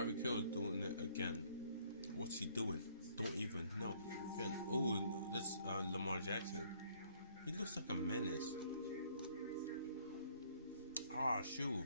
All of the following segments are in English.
Tyreek Hill doing it again. What's he doing? Don't even know. Oh, that's Lamar Jackson. He looks like a menace. Ah, shoot.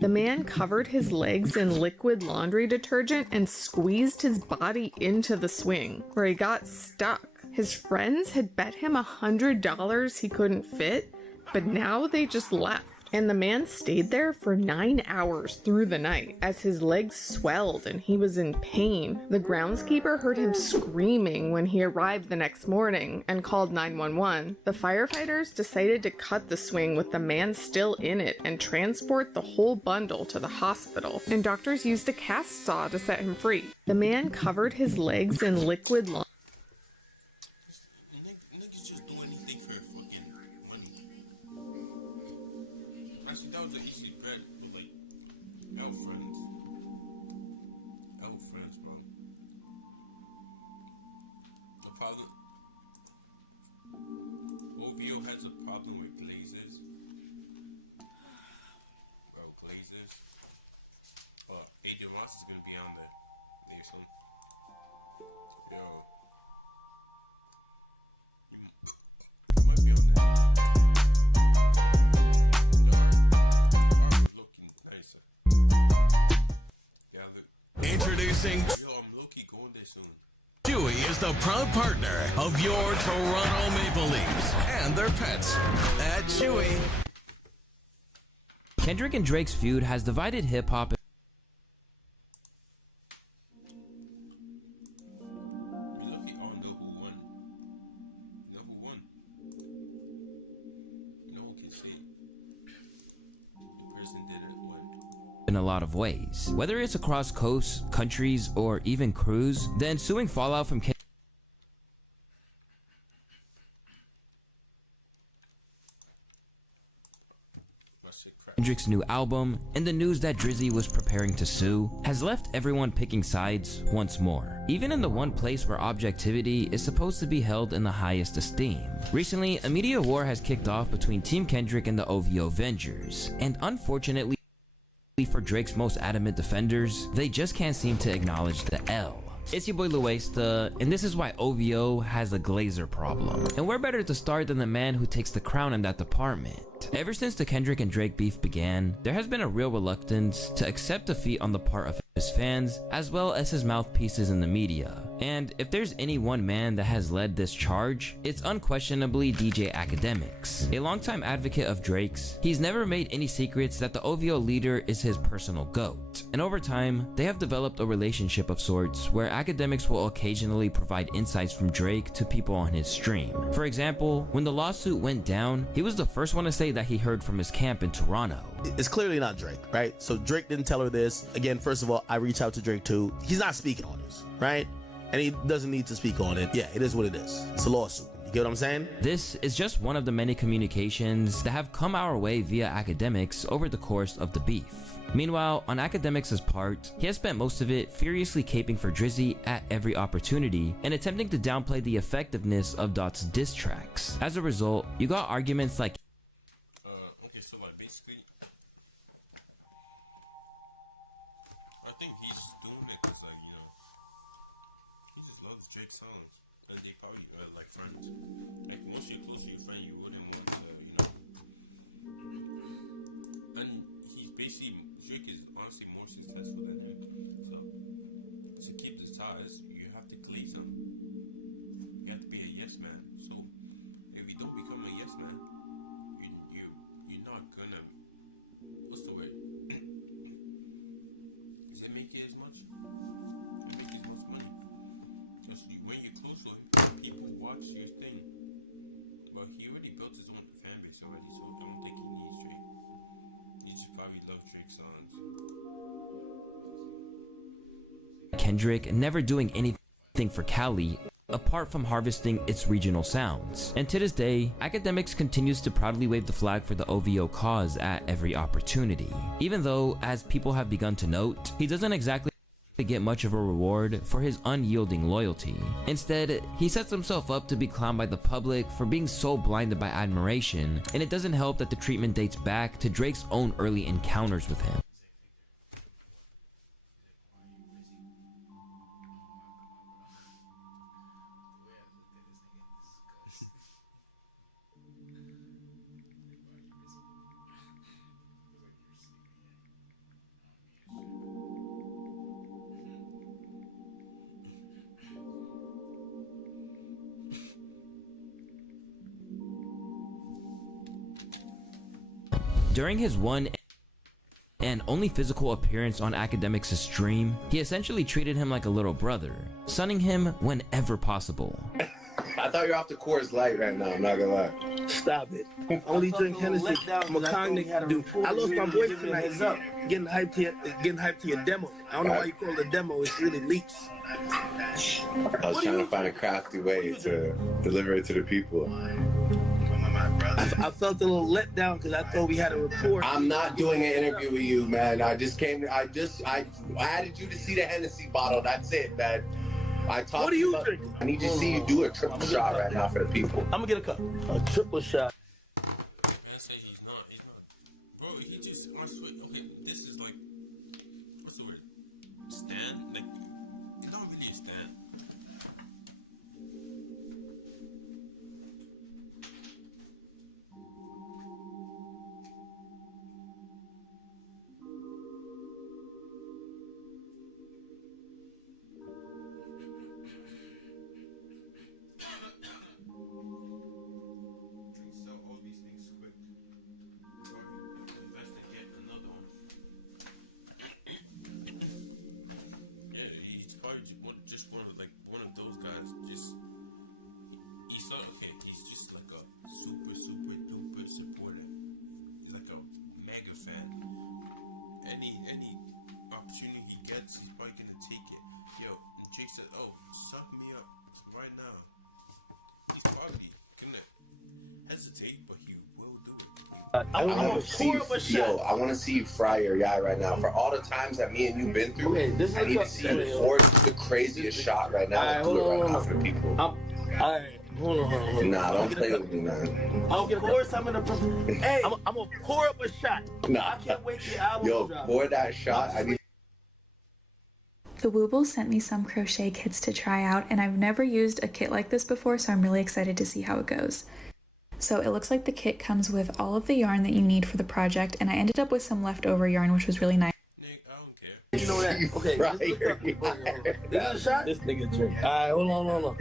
The man covered his legs in liquid laundry detergent and squeezed his body into the swing, where he got stuck. His friends had bet him $100 he couldn't fit, but now they just left. And the man stayed there for 9 hours through the night as his legs swelled and he was in pain. The groundskeeper heard him screaming when he arrived the next morning and called 911. The firefighters decided to cut the swing with the man still in it and transport the whole bundle to the hospital. And doctors used a cast saw to set him free. The man covered his legs in liquid laundry. Niggas just do anything for fucking money. Actually, that was an easy bet, but like, L friends, bro. The problem, OVO has a problem with glazes. Bro, glazes. Adrian Ross is gonna be on there. Maybe soon. Yo. Introducing Yo, I'm low-key going there soon. Chewy is the proud partner of your Toronto Maple Leafs and their pets at Chewy. Kendrick and Drake's feud has divided hip-hop. You lucky I don't know who won. You know who won? No one can see it. The person didn't win. In a lot of ways. Whether it's across coasts, countries, or even crews, the ensuing fallout from Kendrick's new album and the news that Drizzy was preparing to sue has left everyone picking sides once more, even in the one place where objectivity is supposed to be held in the highest esteem. Recently, a media war has kicked off between Team Kendrick and the OVO Vengers, and unfortunately for Drake's most adamant defenders, they just can't seem to acknowledge the L. It's your boy Luesta, and this is why OVO has a glazer problem. And where better to start than the man who takes the crown in that department? Ever since the Kendrick and Drake beef began, there has been a real reluctance to accept defeat on the part of his fans, as well as his mouthpieces in the media. And if there's any one man that has led this charge, it's unquestionably DJ Academics. A longtime advocate of Drake's, he's never made any secrets that the OVO leader is his personal GOAT. And over time, they have developed a relationship of sorts where Academics will occasionally provide insights from Drake to people on his stream. For example, when the lawsuit went down, he was the first one to say that he heard from his camp in Toronto. It's clearly not Drake, right? So Drake didn't tell her this. Again, first of all, I reached out to Drake too. He's not speaking on this, right? And he doesn't need to speak on it. Yeah, it is what it is. It's a lawsuit. You get what I'm saying? This is just one of the many communications that have come our way via Academics over the course of the beef. Meanwhile, on Academics' part, he has spent most of it furiously caping for Drizzy at every opportunity and attempting to downplay the effectiveness of Dot's diss tracks. As a result, you got arguments like Okay, so like basically, I think he's doing it because like, you know, he just loves Drake's songs, and they probably like friends. Like once you're close to your friend, you wouldn't want to, you know. And he's basically, Drake is honestly more successful than him. So to keep the ties, you have to glaze him. You have to be a yes man. So if you don't become a yes man, you're not gonna, what's the word? Does it make it as much? It make as much money. Because when you're close to him, people watch your thing. But he already built his own fan base already, so I don't think he needs Drake. He just probably loves Drake's songs. Kendrick never doing anything for Cali apart from harvesting its regional sounds. And to this day, Academics continues to proudly wave the flag for the OVO cause at every opportunity. Even though, as people have begun to note, he doesn't exactly to get much of a reward for his unyielding loyalty. Instead, he sets himself up to be clowned by the public for being so blinded by admiration, and it doesn't help that the treatment dates back to Drake's own early encounters with him. During his one and only physical appearance on Academics' stream, he essentially treated him like a little brother, sunning him whenever possible. I thought you're off the Coors Light right now, I'm not gonna lie. Stop it. Only drink Hennessy. I'm a cognitive dude. I lost my voice tonight. Getting hyped to your demo. I don't know why you call it a demo. It's really leaks. I was trying to find a crafty way to deliver it to the people. I felt a little let down because I thought we had a report. I'm not doing an interview with you, man. I added you to see the Hennessy bottle. That's it, man. What are you drinking? I need to see you do a triple shot right now for the people. I'm gonna get a cup. A triple shot. Man say he's not. Bro, he just wants to. Okay, this is like, what's the word? Stand? Like, it's not really a stand. Any opportunity he gets, he's probably gonna take it. Yo, and Jay said, "Oh, suck me up right now." He's probably gonna hesitate, but he will do it. I want to see you fry your guy right now. For all the times that me and you've been through, I need to see you force the craziest shot right now. Do it right now for the people. Hold on. Nah, don't play with me, man. Of course, I'm gonna. Hey, I'm gonna pour up a shot. Nah. I can't wait till the album Yo, drop. pour that shot. I need. The Wooble sent me some crochet kits to try out, and I've never used a kit like this before, so I'm really excited to see how it goes. So it looks like the kit comes with all of the yarn that you need for the project, and I ended up with some leftover yarn, which was really nice. Nick, I don't care. You know that? Okay, this is a shot? This nigga drink. Alright, hold on.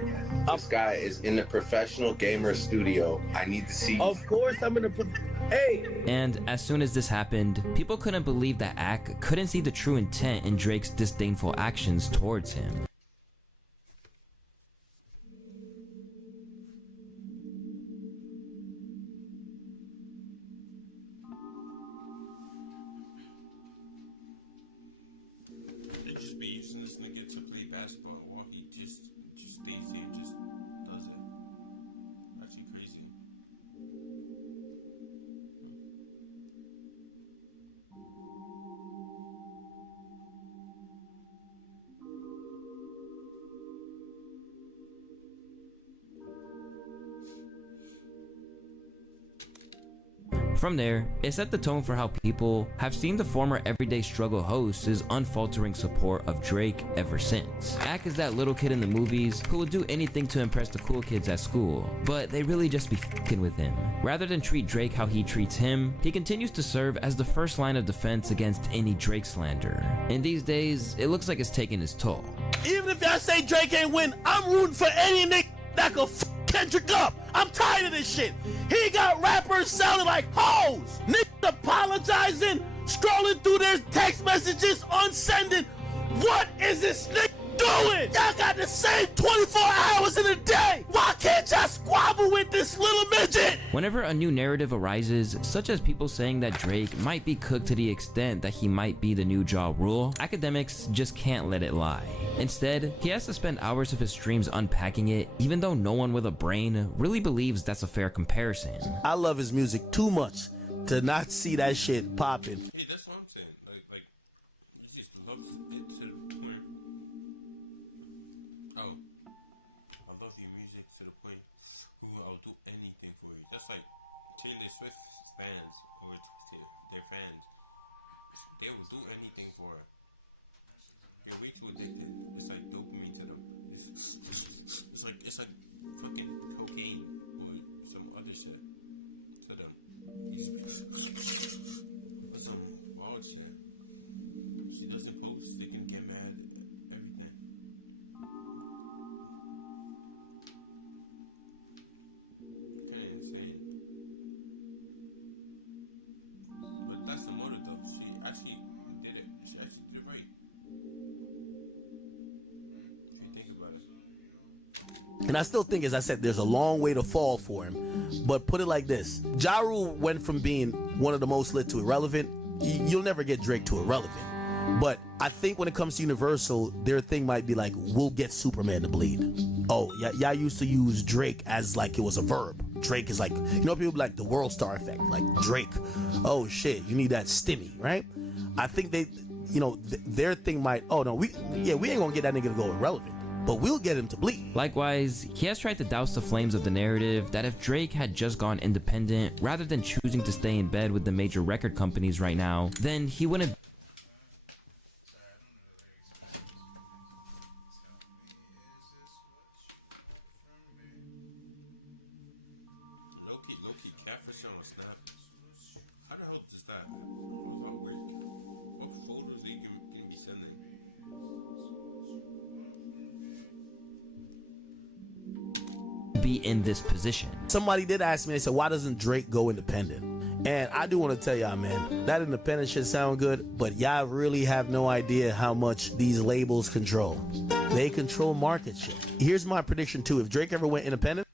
This guy is in the professional gamer studio. I need to see. Of course, I'm in the. Hey! And as soon as this happened, people couldn't believe that Ack couldn't see the true intent in Drake's disdainful actions towards him. They just be using this nigga to play basketball while he just stays there and just does it. Actually crazy. From there, it set the tone for how people have seen the former everyday struggle host's unfaltering support of Drake ever since. Ack is that little kid in the movies who will do anything to impress the cool kids at school, but they really just be f***ing with him. Rather than treat Drake how he treats him, he continues to serve as the first line of defense against any Drake slander. And these days, it looks like it's taking its toll. Even if y'all say Drake ain't win, I'm rooting for any nigga that can f Kendrick up. I'm tired of this shit. He got rappers sounding like hoes. Niggas apologizing, scrolling through their text messages, unsending. What is this nigga doing? Y'all got the same 24 hours in a day. Why can't y'all squabble with this little midget? Whenever a new narrative arises, such as people saying that Drake might be cooked to the extent that he might be the new Ja Rule, Academics just can't let it lie. Instead, he has to spend hours of his streams unpacking it, even though no one with a brain really believes that's a fair comparison. I love his music too much to not see that shit popping. Hey, that's what I'm saying. Like, he just loves it to the point. Swift fans or their fans, they will do anything for her. You're way too addicted. It's like dopamine to them. It's like fucking cocaine or some other shit to them. Some wild shit. She doesn't post, they can get mad, everything. Kinda insane. But that's the motive though. She actually did it. She actually did it right. If you think about it. And I still think, as I said, there's a long way to fall for him. But put it like this. Ja Rule went from being one of the most lit to irrelevant. You'll never get Drake to irrelevant. But I think when it comes to Universal, their thing might be like, we'll get Superman to bleed. Oh, y'all used to use Drake as like it was a verb. Drake is like, you know, people be like the world star effect. Like Drake. Oh shit, you need that stimmy, right? I think they, you know, their thing might, oh no, we ain't gonna get that nigga to go irrelevant. But we'll get him to bleed. Likewise, he has tried to douse the flames of the narrative that if Drake had just gone independent rather than choosing to stay in bed with the major record companies right now, then he wouldn't. Low-key catfish on Snap. How the hell does that happen? What photos they can be sending? Be in this position. Somebody did ask me, they said, why doesn't Drake go independent? And I do want to tell y'all, man, that independent shit sound good, but y'all really have no idea how much these labels control. They control market shit. Here's my prediction too. If Drake ever went independent,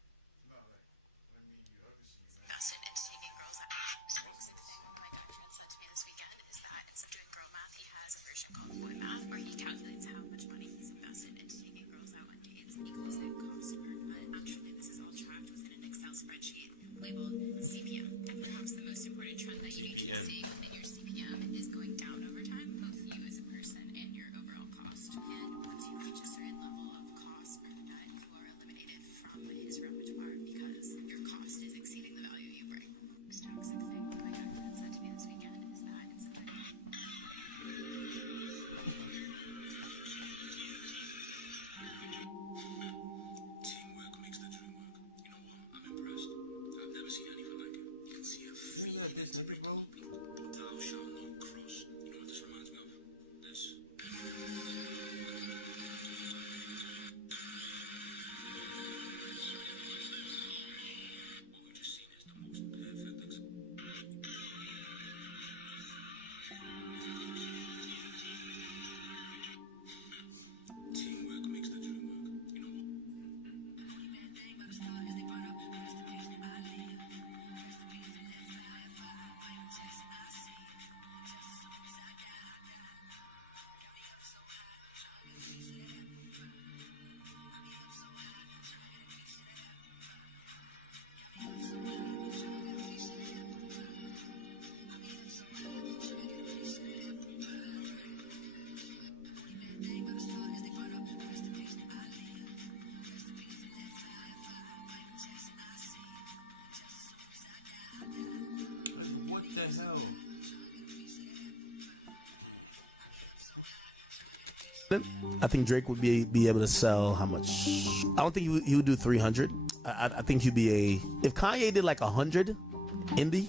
I think Drake would be able to sell how much? I don't think he would do 300. I think he'd be if Kanye did like 100 indie,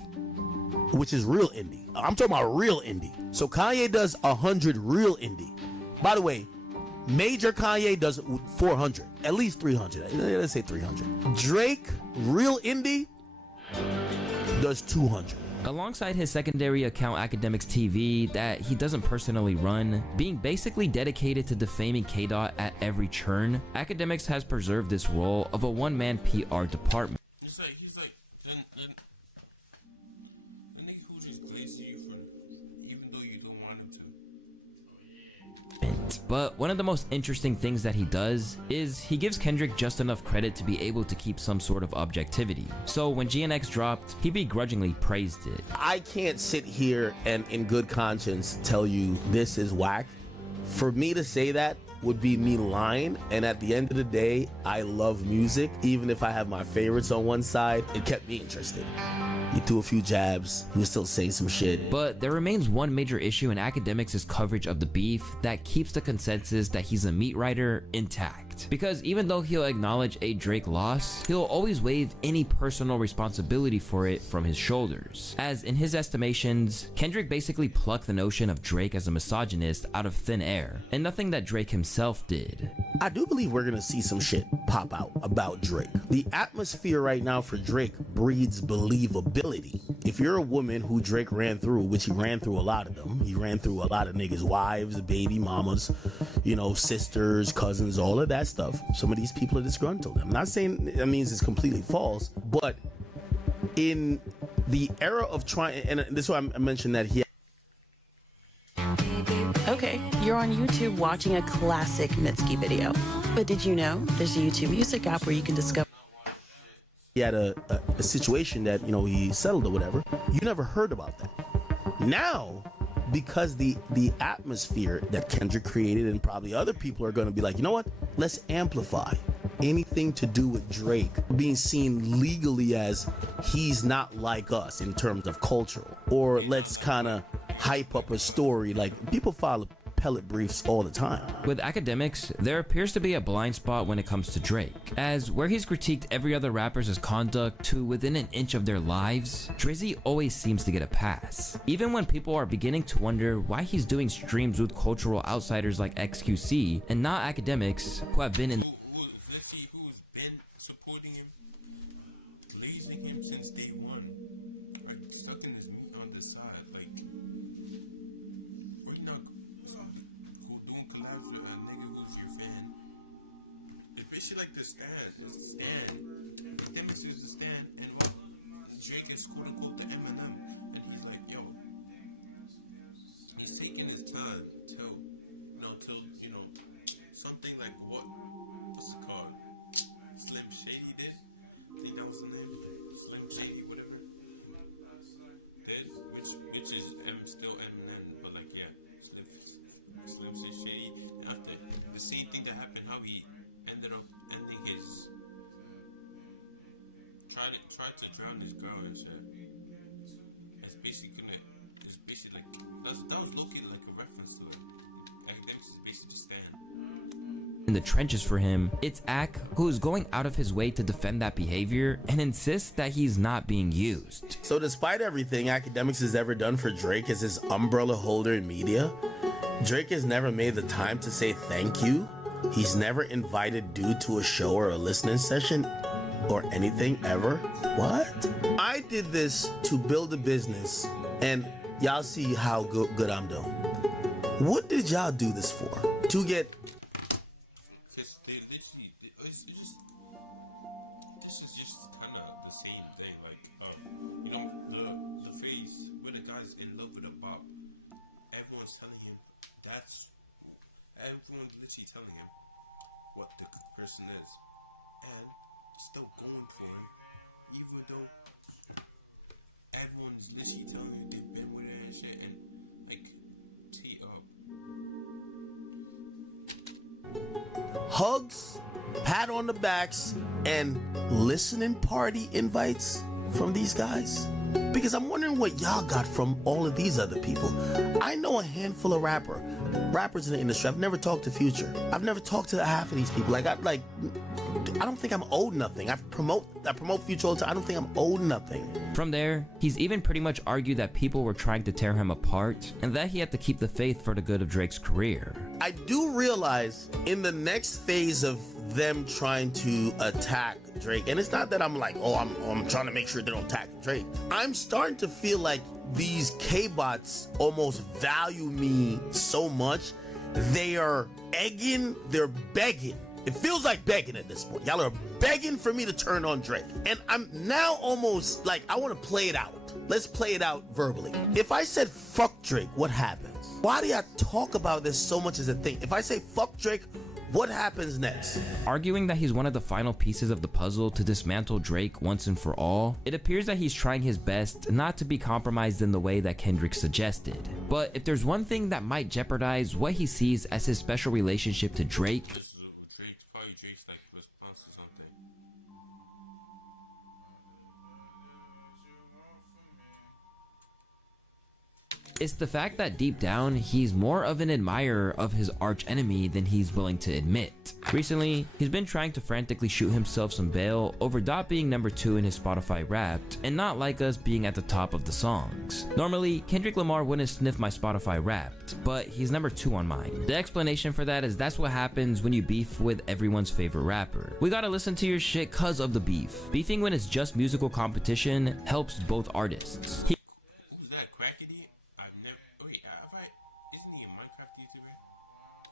which is real indie. I'm talking about real indie. So Kanye does 100 real indie. By the way, major Kanye does 400, at least 300. Let's say 300. Drake, real indie, does 200. Alongside his secondary account Academics TV that he doesn't personally run, being basically dedicated to defaming K-Dot at every churn, Academics has preserved this role of a one-man PR department. He's like a nigga who just glares to you for even though you don't want him to. But one of the most interesting things that he does is he gives Kendrick just enough credit to be able to keep some sort of objectivity. So when GNX dropped, he begrudgingly praised it. I can't sit here and in good conscience tell you this is whack. For me to say that would be me lying, and at the end of the day, I love music. Even if I have my favorites on one side, it kept me interested. You threw a few jabs. You still say some shit. But there remains one major issue in Academics' coverage of the beef that keeps the consensus that he's a meat writer intact. Because even though he'll acknowledge a Drake loss, he'll always waive any personal responsibility for it from his shoulders. As in his estimations, Kendrick basically plucked the notion of Drake as a misogynist out of thin air, and nothing that Drake himself did. I do believe we're gonna see some shit pop out about Drake. The atmosphere right now for Drake breeds believability. If you're a woman who Drake ran through, which he ran through a lot of them, he ran through a lot of niggas' wives, baby mamas, you know, sisters, cousins, all of that stuff. Some of these people are disgruntled. I'm not saying that means it's completely false, but in the era of trying, and this is why I mentioned that he. Okay, you're on YouTube watching a classic Mitski video. But did you know there's a YouTube Music app where you can discover... He had a situation that, you know, he settled or whatever. You never heard about that. Now, because the atmosphere that Kendrick created and probably other people are going to be like, you know what? Let's amplify anything to do with Drake being seen legally as he's not like us in terms of cultural. Or let's kind of hype up a story. Like, people follow Pelloyr briefs all the time. With Academics, there appears to be a blind spot when it comes to Drake, as where he's critiqued every other rapper's conduct to within an inch of their lives, Drizzy always seems to get a pass. Even when people are beginning to wonder why he's doing streams with cultural outsiders like XQC and not Academics, who have been in Let's see who's been supporting him, blazing him since day one, like sucking his meat on the side, like we're not who doing collabs with a nigga who's your fan. It's basically like the stand. Academics use the stand, and Drake is quote unquote the Eminem, and he's like, yo, he's taking his time till you know something like what's it called? Slim Shady did? I think that was the name. Slim Shady, whatever. Did, which is still Eminem, but like yeah, Slim Shady. After the same thing that happened, how he ended up ending his tried to drown his girl and shit. It's basically like that was looking like a reference to it. Academics is basically just stand. the trenches for him, it's Ak who is going out of his way to defend that behavior and insists that he's not being used. So despite everything Academics has ever done for Drake as his umbrella holder in media, Drake has never made the time to say thank you. He's never invited dude to a show or a listening session or anything ever. What? I did this to build a business and y'all see how good I'm doing. What did y'all do this for? To get... This is just kind of the same thing. Like, you know, the phase where the guy's in love with a bop. Everyone's telling him everyone's literally telling him what the person is. And still going for him, even though everyone's literally telling him they've been with it and shit, and like tee up. Hugs, pat on the backs, and listening party invites from these guys? Because I'm wondering what y'all got from all of these other people. I know a handful of rappers in the industry. I've never talked to Future. I've never talked to half of these people. I don't think I'm owed nothing. I promote Future all the time. I don't think I'm owed nothing. From there, he's even pretty much argued that people were trying to tear him apart and that he had to keep the faith for the good of Drake's career. I do realize in the next phase of them trying to attack Drake, and it's not that I'm like, oh, I'm trying to make sure they don't attack Drake. I'm starting to feel like these K-bots almost value me so much, they're begging. It feels like begging at this point. Y'all are begging for me to turn on Drake. And I'm now almost like, I want to play it out. Let's play it out verbally. If I said fuck Drake, what happens? Why do y'all talk about this so much as a thing? If I say fuck Drake, what happens next? Arguing that he's one of the final pieces of the puzzle to dismantle Drake once and for all, it appears that he's trying his best not to be compromised in the way that Kendrick suggested. But if there's one thing that might jeopardize what he sees as his special relationship to Drake, Drake's like response to something. It's the fact that deep down, he's more of an admirer of his arch enemy than he's willing to admit. Recently, he's been trying to frantically shoot himself some bail over Dot being number 2 in his Spotify Wrapped and Not Like Us being at the top of the songs. Normally, Kendrick Lamar wouldn't sniff my Spotify Wrapped, but he's number 2 on mine. The explanation for that is that's what happens when you beef with everyone's favorite rapper. We gotta listen to your shit cause of the beef. Beefing when it's just musical competition helps both artists. Who's that, Crackety? I've never. Wait, isn't he a Minecraft YouTuber?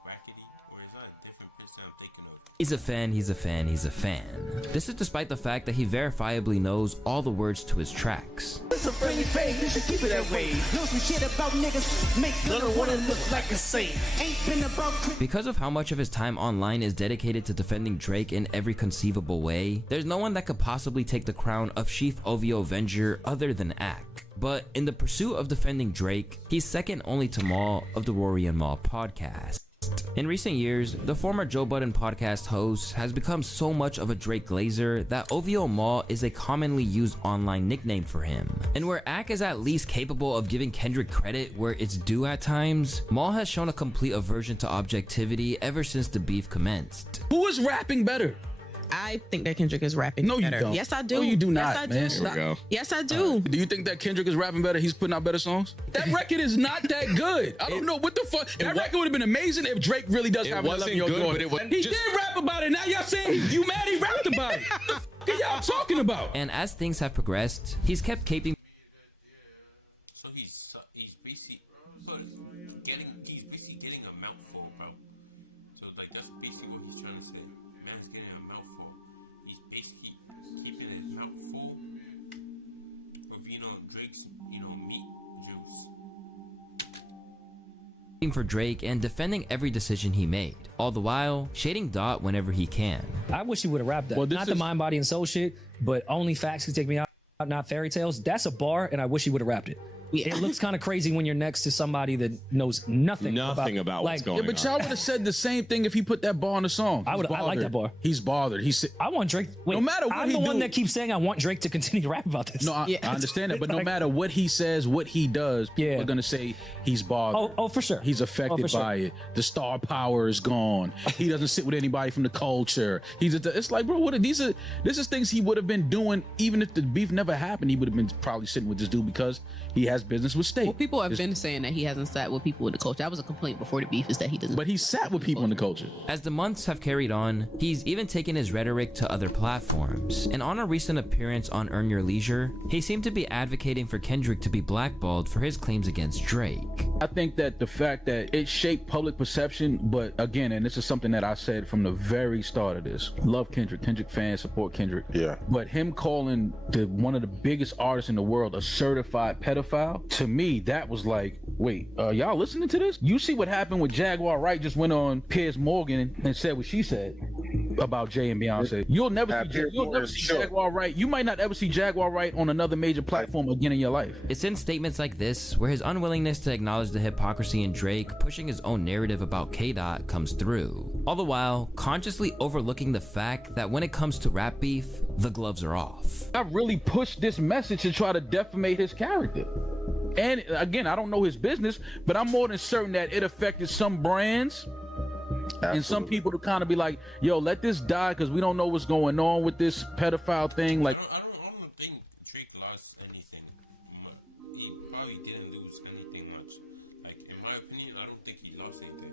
Crackety? Or is that a different person I'm thinking of? He's a fan, he's a fan, he's a fan. This is despite the fact that he verifiably knows all the words to his tracks. It's a friendly fade, you should keep it that way. Know some shit about niggas, make little one look like a saint. Ain't been about. Because of how much of his time online is dedicated to defending Drake in every conceivable way, there's no one that could possibly take the crown of Chief OVO Avenger other than Ak. But in the pursuit of defending Drake, he's second only to Maul of the Rory and Maul podcast. In recent years, the former Joe Budden podcast host has become so much of a Drake glazer that OVO Maul is a commonly used online nickname for him. And where Ak is at least capable of giving Kendrick credit where it's due at times, Maul has shown a complete aversion to objectivity ever since the beef commenced. Who is rapping better? I think that Kendrick is rapping No, you better. don't. Yes, I do. No, you do Yes, not, I man. do. Here we go. Yes, I do. Do you think that Kendrick is rapping better? He's putting out better songs? That record is not that good. I don't know what the fuck. That record would have been amazing if Drake really does have wasn't your good, daughter. but it was He just- did rap about it. Now y'all saying you mad he rapped about it. What the fuck are y'all talking about? And as things have progressed, he's kept caping So he's basically getting a mouthful, bro. So like that's basically what he's trying to say. Man's getting a mouthful. He's basically keeping his mouth full of Drake's meat juice. for Drake and defending every decision he made, all the while shading Dot whenever he can. I wish he would have rapped that. Not the mind, body, and soul shit, but only facts can take me out, not fairy tales. That's a bar, and I wish he would have rapped it. Yeah. It looks kind of crazy when you're next to somebody that knows nothing about what's going on. Yeah, but y'all would have said the same thing if he put that bar on the song. I like that bar. He's bothered. I want Drake. Wait, no matter what I'm the one that keeps saying I want Drake to continue to rap about this. No, I understand that, but no matter what he says, what he does, people are gonna say he's bothered. Oh, for sure. He's affected by it. The star power is gone. He doesn't sit with anybody from the culture. It's like, bro, this is things he would have been doing even if the beef never happened. He would have been probably sitting with this dude because he has business with state. Well, people have been saying that he hasn't sat with people in the culture. That was a complaint before the beef, is that he doesn't. But he sat with people in the culture. As the months have carried on, he's even taken his rhetoric to other platforms. And on a recent appearance on Earn Your Leisure, he seemed to be advocating for Kendrick to be blackballed for his claims against Drake. I think that the fact that it shaped public perception, but again, and this is something that I said from the very start of this, love Kendrick fans, support Kendrick. Yeah. But him calling one of the biggest artists in the world a certified pedophile, to me, that was like, wait, y'all listening to this? You see what happened with Jaguar Wright just went on Piers Morgan and said what she said about Jay and Beyonce. You'll never see Jaguar Wright. You might not ever see Jaguar Wright on another major platform again in your life. It's in statements like this where his unwillingness to acknowledge the hypocrisy in Drake pushing his own narrative about K-Dot comes through. All the while, consciously overlooking the fact that when it comes to rap beef, the gloves are off. I really pushed this message to try to defamate his character. And again, I don't know his business, but I'm more than certain that it affected some brands. Absolutely. And some people to kind of be like, yo, let this die because we don't know what's going on with this pedophile thing. Like, I don't think Drake lost anything. He probably didn't lose anything much. Like, in my opinion, I don't think he lost anything.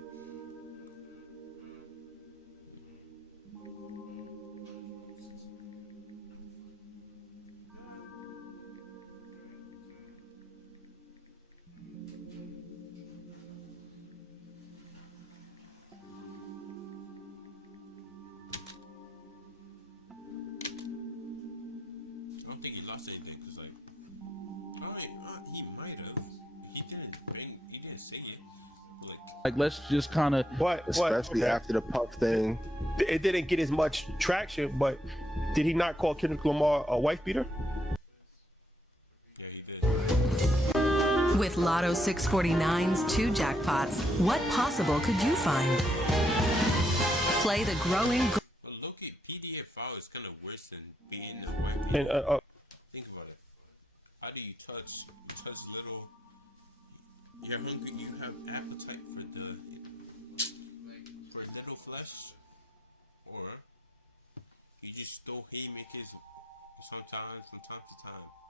I don't think he lost anything because, like, he might have. He didn't say it. like let's just kind of. Especially after the Puff thing. It didn't get as much traction, but did he not call Kendrick Lamar a wife beater? With Lotto 649's 2 jackpots, what possible could you find? Play the growing. But low-key, PDF is kind of worse than being a wife beater. And, think about it. How do you touch little? you're hungry, you have appetite for little flesh, or you just throw haymakers sometimes from time to time.